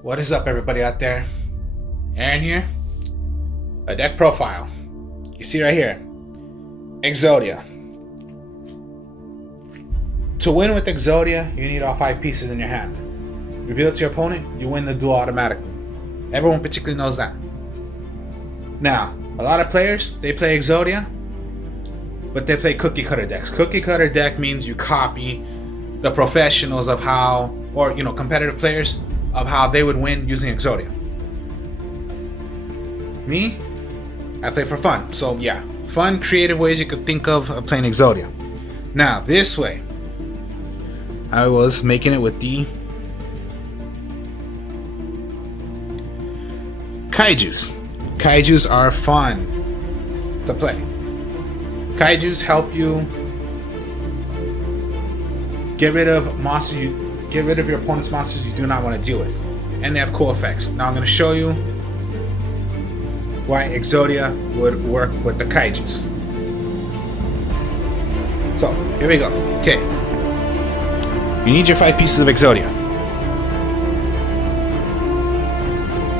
What is up, everybody out there? Aaron here. A deck profile. You see right here. Exodia. To win with Exodia, you need all 5 pieces in your hand. Reveal it to your opponent, you win the duel automatically. Everyone particularly knows that. Now, a lot of players, they play Exodia, but they play cookie cutter decks. Cookie cutter deck means you copy the professionals of how, or competitive players, of how they would win using Exodia. Me, I play for fun. So yeah, fun, creative ways you could think of playing Exodia. Now, this way, I was making it with the Kaijus. Kaijus are fun to play. Kaijus help you get rid of your opponent's monsters you do not want to deal with. And they have cool effects. Now I'm going to show you why Exodia would work with the Kaijus. So, here we go. Okay. You need your 5 pieces of Exodia.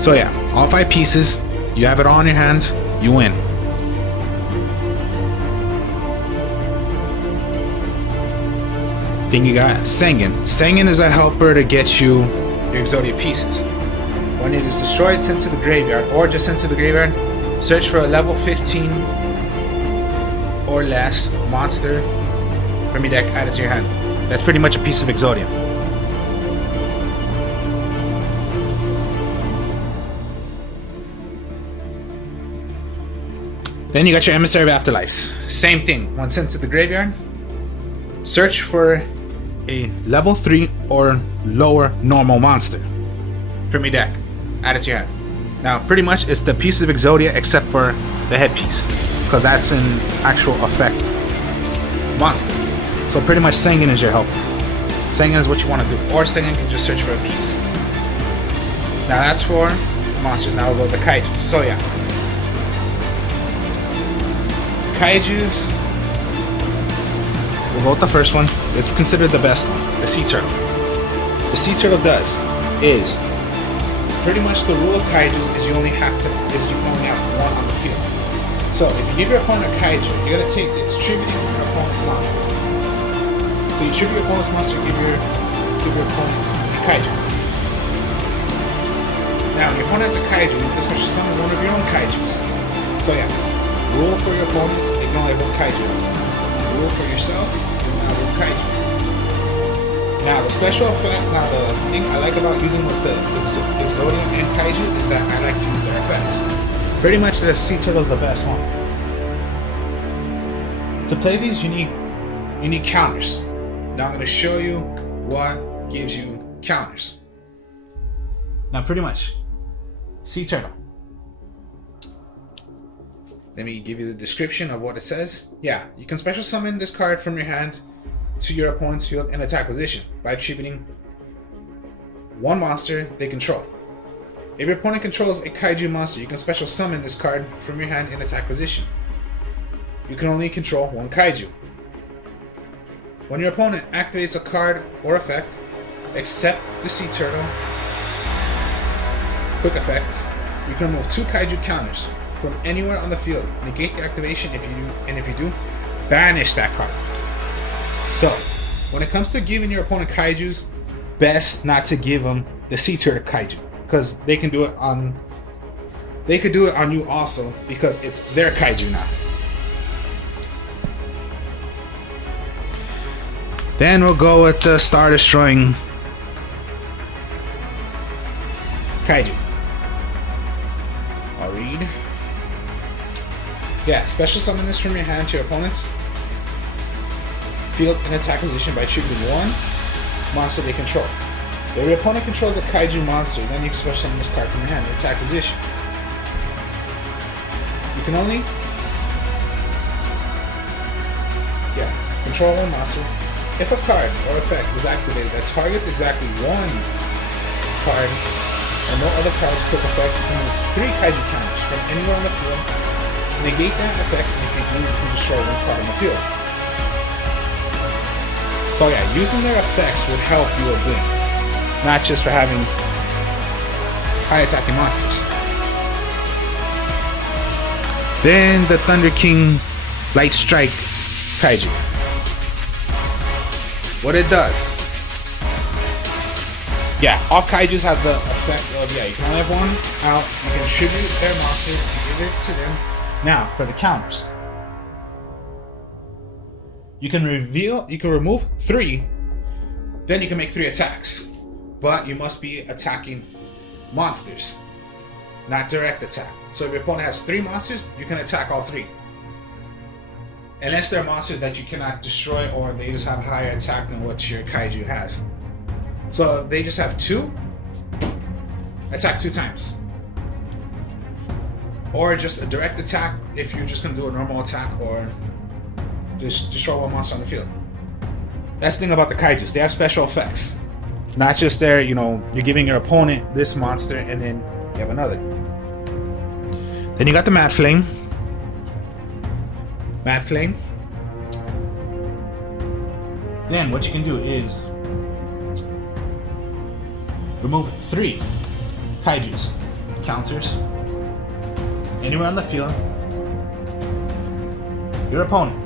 So yeah, all 5 pieces, you have it all in your hand, you win. Then you got Sengen. Sengen is a helper to get you your Exodia pieces. When it is destroyed, sent to the graveyard, or just sent to the graveyard, search for a level 15 or less monster from your deck, add it to your hand. That's pretty much a piece of Exodia. Then you got your Emissary of Afterlives. Same thing. When sent to the graveyard, search for a level 3 or lower normal monster from your deck. Add it to your hand. Now, pretty much it's the piece of Exodia except for the headpiece, because that's an actual effect monster. So pretty much Sengen is your helper. Sengen is what you want to do. Or Sengen can just search for a piece. Now that's for monsters. Now we'll go to the Kaijus. So yeah. Kaijus, we'll go with the first one. It's considered the best one, the Sea Turtle. The Sea Turtle is pretty much the rule of Kaijus is you can only have one on the field. So if you give your opponent a Kaiju, you gotta take its tributing your opponent's monster. So you tribute your opponent's monster, give your opponent a Kaiju. Now, when your opponent has a Kaiju, you can special summon one of your own Kaijus. So yeah, rule for your opponent, you can only have one Kaiju. Rule for yourself, you can only have one Kaiju. Now, the special effect, the thing I like about using with the Exodia and Kaiju is that I like to use their effects. Pretty much the Sea Turtle is the best one. To play these, you need counters. Now I'm going to show you what gives you counters. Now, pretty much, Sea Turtle. Let me give you the description of what it says. Yeah, you can special summon this card from your hand to your opponent's field in attack position by attributing one monster they control. If your opponent controls a Kaiju monster, you can special summon this card from your hand in attack position. You can only control one Kaiju. When your opponent activates a card or effect, except the Sea Turtle quick effect, you can remove 2 Kaiju counters from anywhere on the field. Negate the activation if you do, banish that card. So, when it comes to giving your opponent Kaijus, best not to give them the Sea Turtle Kaiju, because they could do it on you also, because it's their Kaiju now. Then we'll go with the Star Destroying Kaiju. I'll read. Yeah, special summon this from your hand to your opponent's field in attack position by attributing one monster they control. If your opponent controls a Kaiju monster, then you can special summon this card from your hand in attack position. You can only control one monster. If a card or effect is activated that targets exactly one card and no other cards quick effect, you can move 3 Kaiju counters from anywhere on the field. Negate that effect, and if you do, you can destroy one card on the field. So yeah, using their effects would help you a bit. Not just for having high attacking monsters. Then the Thunder King Light Strike Kaiju. What it does. Yeah, all Kaijus have the effect of, yeah, you can only have one out. You can tribute their monster and give it to them. Now, for the counters. You can remove 3, then you can make 3 attacks. But you must be attacking monsters, not direct attack. So if your opponent has 3 monsters, you can attack all 3. Unless they're monsters that you cannot destroy or they just have higher attack than what your Kaiju has. So if they just have 2, attack 2 times. Or just a direct attack if you're just going to do a normal attack or just destroy one monster on the field. That's the thing about the Kaijus. They have special effects. Not just there, you're giving your opponent this monster and then you have another. Then you got the Mad Flame. Mad Flame. Then what you can do is remove 3 Kaijus, counters, anywhere on the field, your opponent.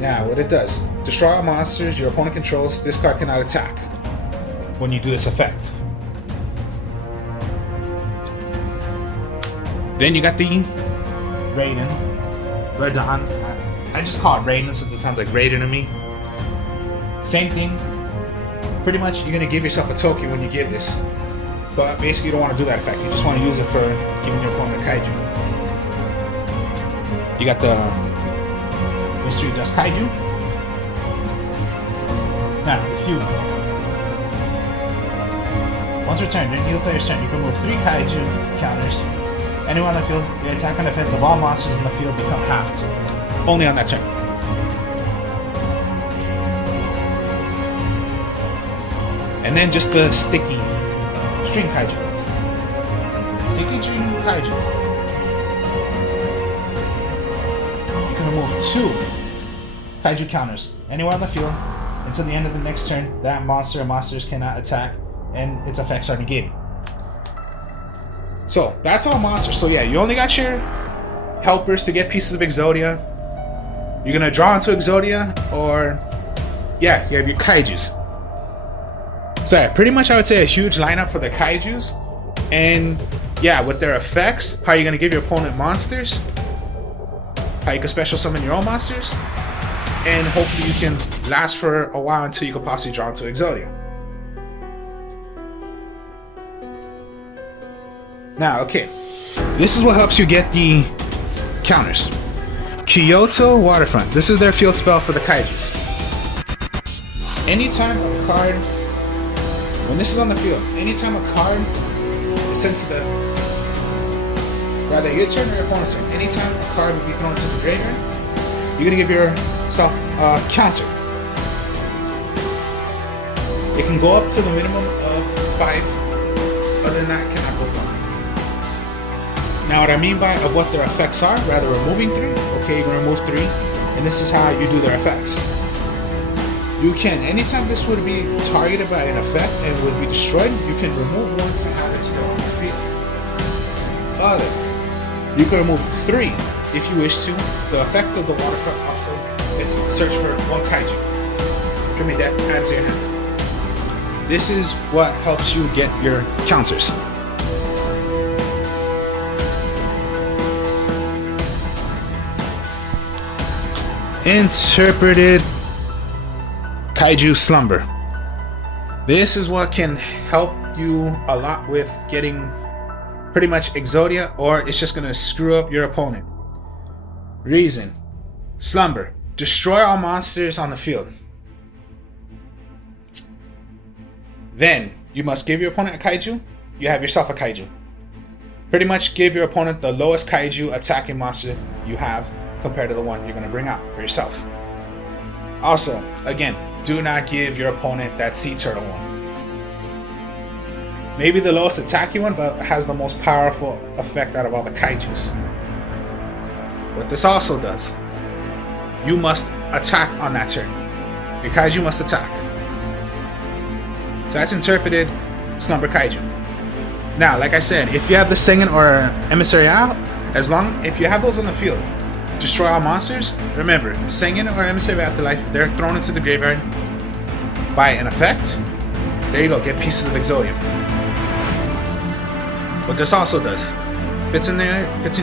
Now, what it does, destroy all monsters your opponent controls. This card cannot attack when you do this effect. Then you got the Raiden. I just call it Raiden since it sounds like Raiden to me. Same thing. Pretty much, you're going to give yourself a token when you give this. But basically, you don't want to do that effect. You just want to use it for giving your opponent a Kaiju. You got the Mystery Dust Kaiju. Now, if you... Once returned, during the player's turn, you can remove 3 Kaiju counters. Anyone on the field, the attack and defense of all monsters in the field become halved. Only on that turn. And then just the Sticky String Kaiju. Sticky String Kaiju. You can remove 2 Kaiju counters anywhere on the field until the end of the next turn. That monster or monsters cannot attack and its effects are negated. So that's all monsters. So yeah, you only got your helpers to get pieces of Exodia. You're gonna draw into Exodia, or yeah, you have your Kaijus. So yeah, pretty much I would say a huge lineup for the Kaijus. And yeah, with their effects, how you're gonna give your opponent monsters, how you can special summon your own monsters, and hopefully you can last for a while until you can possibly draw into Exodia. Now, okay, this is what helps you get the counters. Kyoto Waterfront. This is their field spell for the Kaijus. Anytime a card, when this is on the field, anytime a card is sent to the, rather your turn or your opponent's turn, anytime a card would be thrown to the graveyard, you're gonna give yourself a counter. It can go up to the minimum of 5. Other than that, cannot go down. Now, what I mean by of what their effects are, rather removing 3. Okay, you're gonna remove 3, and this is how you do their effects. You can, anytime this would be targeted by an effect and would be destroyed, you can remove 1 to have it still on the field. You can remove 3 if you wish to. The effect of the waterfront also, it's search for 1 Kaiju. Give me that, add to your hand. This is what helps you get your counters. Interpreted Kaiju Slumber. This is what can help you a lot with getting pretty much Exodia, or it's just going to screw up your opponent. Reason. Slumber. Destroy all monsters on the field. Then, you must give your opponent a Kaiju. You have yourself a Kaiju. Pretty much give your opponent the lowest Kaiju attacking monster you have compared to the one you're going to bring out for yourself. Also, again, do not give your opponent that Sea Turtle one. Maybe the lowest attacking one, but has the most powerful effect out of all the Kaijus. What this also does, you must attack on that turn. Your Kaiju must attack. So that's interpreted Slumber Kaiju. Now, like I said, if you have the Sengen or Emissary out, if you have those on the field, destroy all monsters. Remember, Sengen or Emissary of Afterlife, they're thrown into the graveyard by an effect. There you go, get pieces of Exodia. What this also does, fits in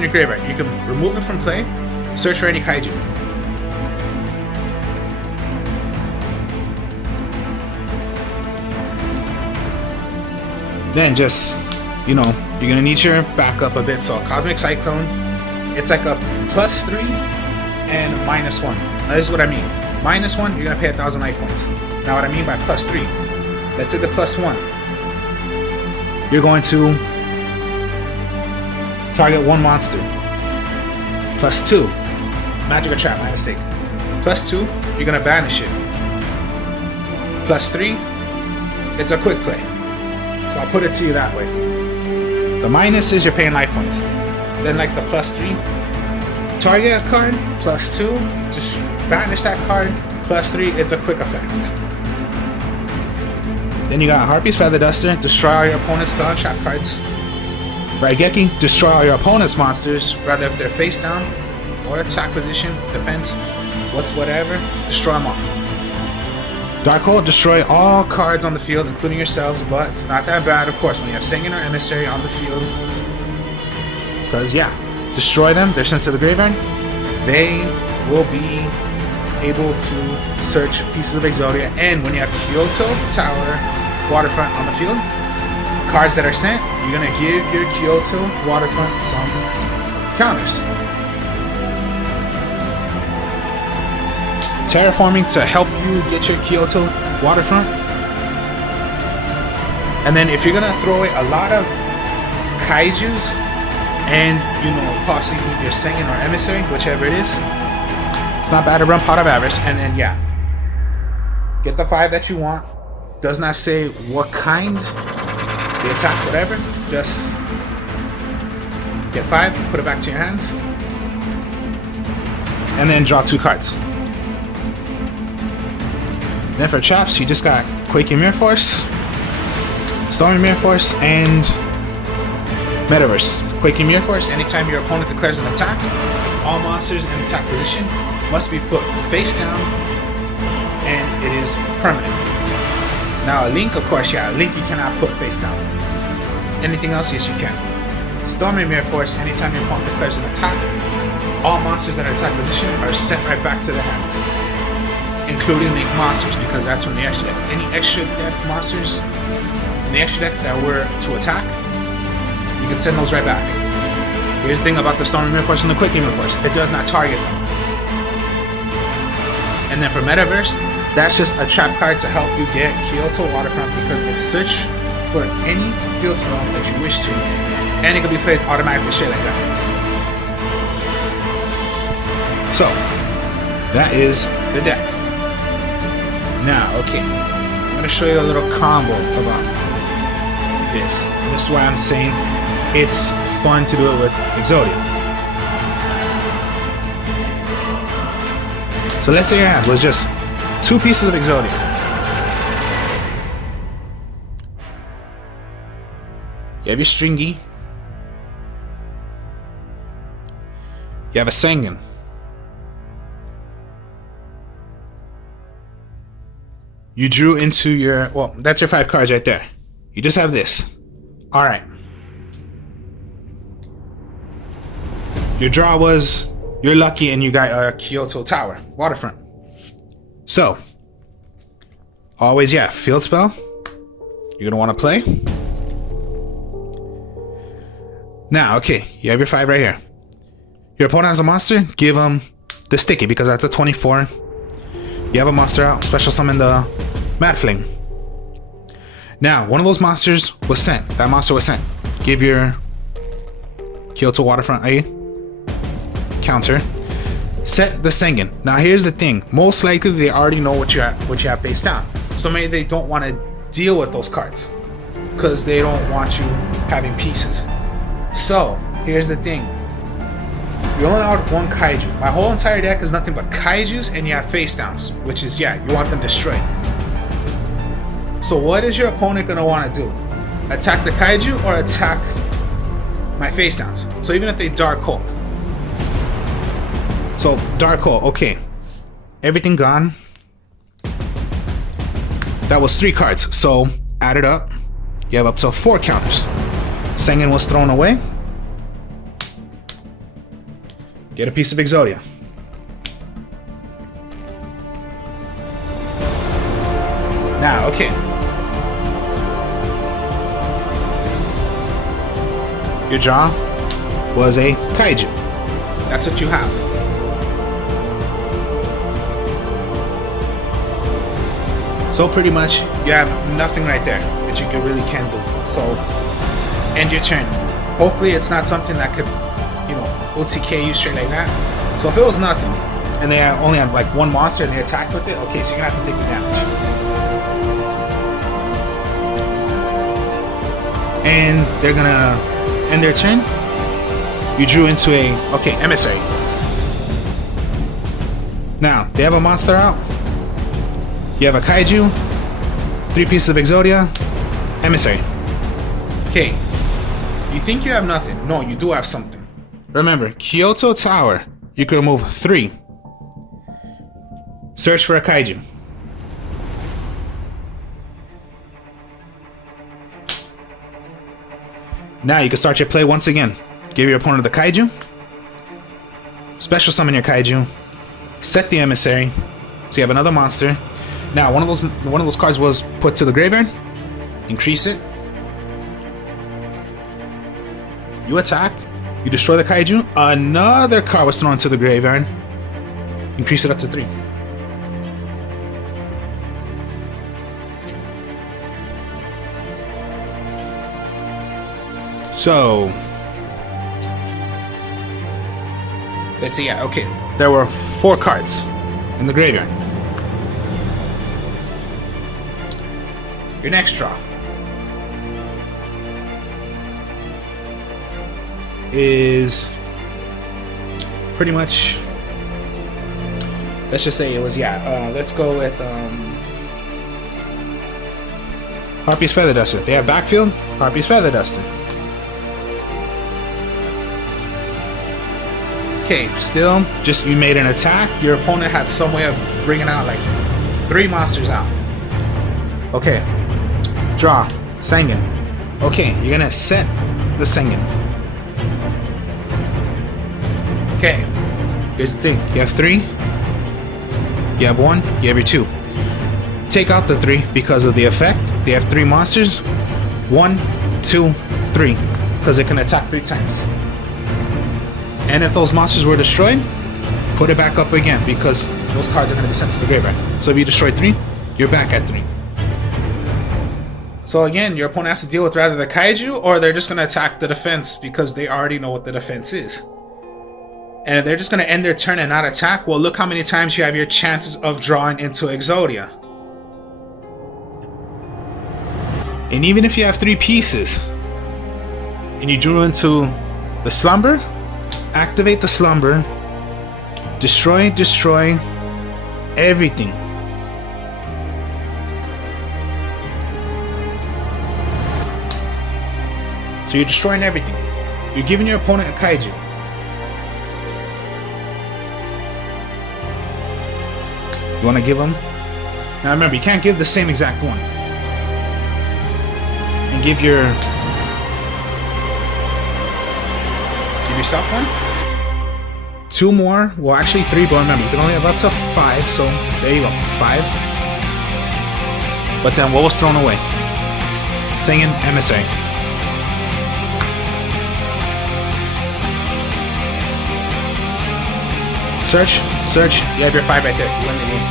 your graveyard. You can remove it from play, search for any Kaiju. Then just, you're gonna need your backup a bit. So Cosmic Cyclone, it's like a +3 and -1. Now, this is what I mean. -1, you're gonna pay 1,000 life points. Now what I mean by +3, let's say the +1, you're going to target one monster. +2, Magic or Trap, my mistake. +2, you're gonna banish it. +3, it's a quick play. So I'll put it to you that way. The minus is you're paying life points. Then like the +3, target a card, +2, just banish that card, +3, it's a quick effect. Then you got Harpy's Feather Duster, destroy all your opponent's trap cards. Raigeki, destroy all your opponent's monsters, rather if they're face down, or attack position, defense, whatever, destroy them all. Dark Hole, destroy all cards on the field, including yourselves, but it's not that bad, of course, when you have Sengen or Emissary on the field. Because, yeah, destroy them, they're sent to the graveyard. They will be able to search pieces of Exodia, and when you have Kyoto Tower Waterfront on the field, cards that are sent, you're going to give your Kyoto Waterfront some counters. Terraforming to help you get your Kyoto Waterfront. And then if you're gonna throw away a lot of Kaijus and possibly your Sengen or Emissary, whichever it is, it's not bad to run Pot of Avarice. And then get the 5 that you want. Does not say what kind, the attack, whatever. Just get 5, put it back to your hands, and then draw 2 cards. Then for traps, you just got Quaking Mirror Force, Stormy Mirror Force, and Metaverse. Quaking Mirror Force, anytime your opponent declares an attack, all monsters in attack position must be put face down, and it is permanent. Now a Link, of course, a Link you cannot put face down. Anything else, yes you can. Stormy Mirror Force, anytime your opponent declares an attack, all monsters that are in attack position are sent right back to the hand. Including Link monsters, because that's from the extra deck. Any extra deck monsters in the extra deck that were to attack, you can send those right back. Here's the thing about the Stormy Mirror Force and the Quaking Mirror Force, it does not target them. And then for Metaverse, that's just a trap card to help you get Kyoto Waterfront, because it search for any field spell that you wish to, and it can be played automatically straight like that. So, that is the deck. Now, okay, I'm going to show you a little combo about this. This is why I'm saying it's fun to do it with Exodia. So let's say your hand was just 2 pieces of Exodia. You have your Stringy. You have a Sengen. You drew into your, well, that's your 5 cards right there. You just have this. Alright. Your draw was, you're lucky and you got a Kyoto Tower Waterfront. So, always, field spell. You're gonna want to play. Now, okay, you have your 5 right here. Your opponent has a monster, give them the sticky, because that's a 24. You have a monster out, special summon the Mad Flame. Now, one of those monsters was sent. That monster was sent. Give your Kyoto Waterfront a counter. Set the Sengen. Now, here's the thing. Most likely, they already know what you have face down. So maybe they don't want to deal with those cards, because they don't want you having pieces. So, here's the thing. You only allowed one kaiju. My whole entire deck is nothing but kaijus, and you have face downs, which is, yeah, you want them destroyed. So what is your opponent gonna want to do? Attack the kaiju or attack my face downs? So even if they Dark Hold. So Dark Hold, okay. Everything gone. That was 3 cards. So add it up. You have up to 4 counters. Sengen was thrown away. Get a piece of Exodia. Now, okay. Your draw was a Kaiju. That's what you have. So pretty much, you have nothing right there that you really can do. So, end your turn. Hopefully it's not something that could, you know, OTK you straight like that. So if it was nothing, and they only have like 1 monster and they attacked with it, okay, so you're gonna have to take the damage. And they're gonna end their turn. You drew into a, okay, emissary. Now, they have a monster out. You have a Kaiju, 3 pieces of Exodia, emissary. Okay, you think you have nothing. No, you do have something. Remember, Kyoto Tower, you can remove 3. Search for a Kaiju. Now you can start your play once again. Give your opponent the Kaiju. Special summon your Kaiju. Set the emissary. So you have another monster. Now one of those cards was put to the graveyard. Increase it. You attack. You destroy the Kaiju. Another card was thrown to the graveyard. Increase it up to 3. So let's see. Yeah, okay. There were 4 cards in the graveyard. Your next draw is pretty much, let's just say it was, let's go with Harpy's Feather Duster. They have backfield, Harpy's Feather Duster. Okay, still, just you made an attack. Your opponent had some way of bringing out like 3 monsters out. Okay, draw, Sengen. Okay, you're gonna set the Sengen. Okay, here's the thing. You have 3. You have 1. You have your 2. Take out the 3 because of the effect. They have 3 monsters. 1, 2, 3. Because it can attack 3 times. And if those monsters were destroyed, put it back up again because those cards are going to be sent to the graveyard. So if you destroy 3, you're back at 3. So again, your opponent has to deal with rather the Kaiju, or they're just going to attack the defense because they already know what the defense is. And if they're just going to end their turn and not attack, well, look how many times you have your chances of drawing into Exodia. And even if you have 3 pieces and you drew into the Slumber, activate the Slumber, destroy everything. So you're destroying everything. You're giving your opponent a Kaiju. You want to give them? Now remember, you can't give the same exact one. And give yourself one. 2 more. Well, actually 3, but remember, you can only have up to 5. So there you go, 5. But then what was thrown away? Sengen Emissary. Search. You have your 5 right there. You win the game.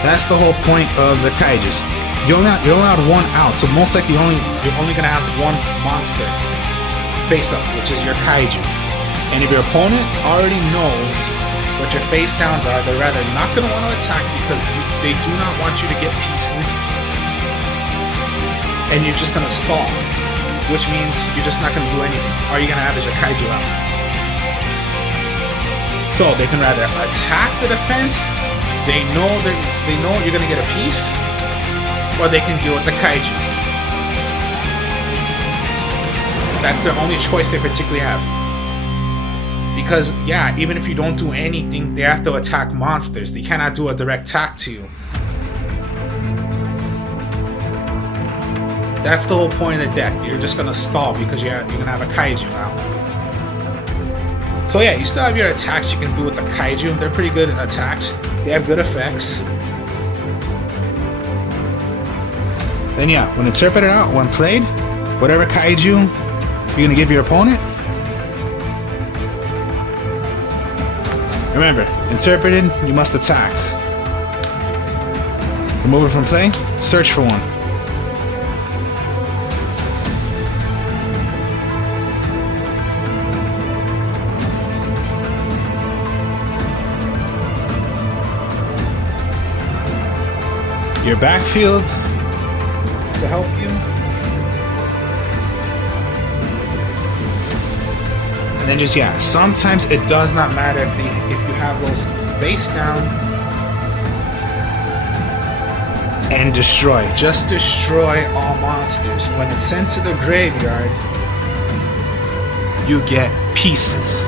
That's the whole point of the Kaijus. You're allowed 1 out, so most likely you're only gonna have 1 monster face up, which is your Kaiju. And if your opponent already knows what your face downs are, they're rather not gonna want to attack because they do not want you to get pieces, and you're just gonna stall, which means you're just not gonna do anything. All you're gonna have is your Kaiju out. So they can rather attack the defense. They know you're gonna get a piece, or they can deal with the Kaiju. That's their only choice they particularly have. Because, yeah, even if you don't do anything, they have to attack monsters. They cannot do a direct attack to you. That's the whole point of the deck. You're just gonna stall because you're gonna have a Kaiju out. So yeah, you still have your attacks you can do with the Kaiju. They're pretty good attacks. They have good effects. Then yeah, when interpreted out, when played, whatever Kaiju you're gonna give your opponent, remember, interpreted, you must attack. Remove it from play, search for one. Your backfield to help you. And then just, yeah, sometimes it does not matter if you have those face down and destroy. Just destroy all monsters. When it's sent to the graveyard, you get pieces.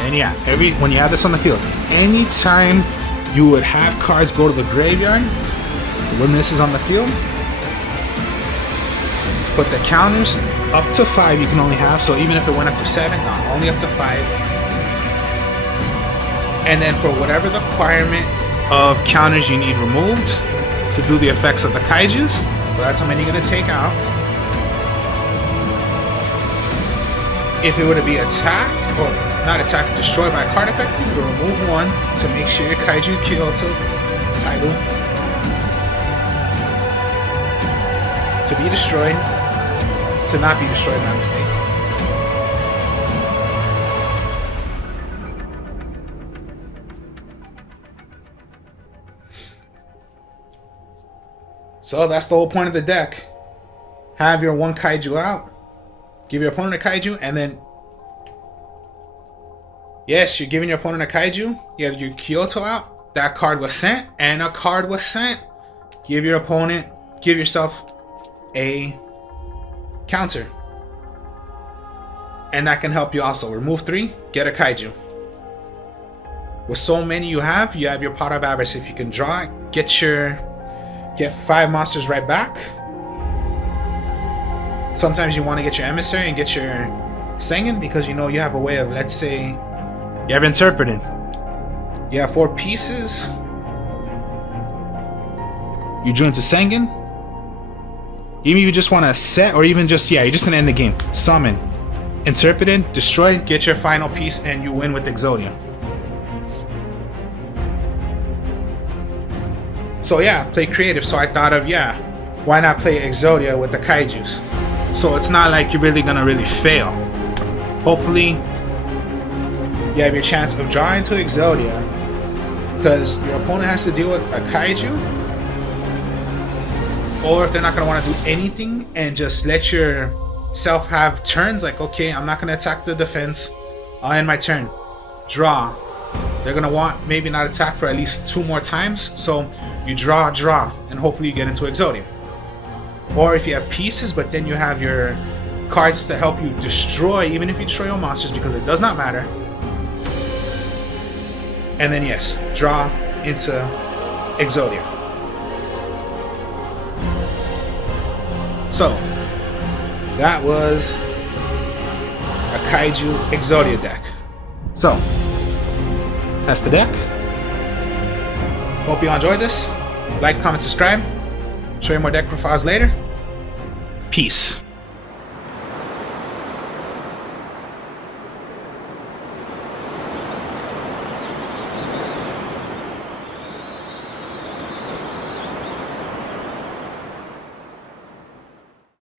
And yeah, when you have this on the field, anytime you would have cards go to the graveyard, when this is on the field, put the counters up to 5 you can only have. So even if it went up to 7, no, only up to 5. And then for whatever the requirement of counters you need removed to do the effects of the Kaijus, so that's how many you're going to take out. If it were to be attacked, or not attacked, destroyed by a card effect, you can remove one to make sure your Kaiju Kyoto title to be destroyed, to not be destroyed by mistake. So that's the whole point of the deck. Have your one Kaiju out, give your opponent a Kaiju, and then yes, you're giving your opponent a Kaiju. You have your Kyoto out. That card was sent, and a card was sent. Give yourself a counter. And that can help you also. Remove 3, get a Kaiju. With so many you have your pot of avarice. If you can draw it, get 5 monsters right back. Sometimes you want to get your emissary and get your Sengen because you know you have a way of, let's say, you have interpreted. You have 4 pieces. You drew into Sengen. Even if you just want to set, or even just, you're just going to end the game. Summon. Interpreted, destroy, get your final piece, and you win with Exodia. So yeah, play creative. So I thought of, why not play Exodia with the Kaijus? So it's not like you're really going to really fail. Hopefully, you have your chance of drawing to Exodia, because your opponent has to deal with a Kaiju, or if they're not going to want to do anything and just let yourself have turns, like, okay, I'm not going to attack the defense, I'll end my turn, draw. They're going to want maybe not attack for at least 2 more times, so you draw, and hopefully you get into Exodia. Or if you have pieces, but then you have your cards to help you destroy, even if you destroy your monsters, because it does not matter. And then yes, draw into Exodia. So that was a Kaiju Exodia deck. So that's the deck. Hope you all enjoyed this. Like, comment, subscribe. Show you more deck profiles later. Peace.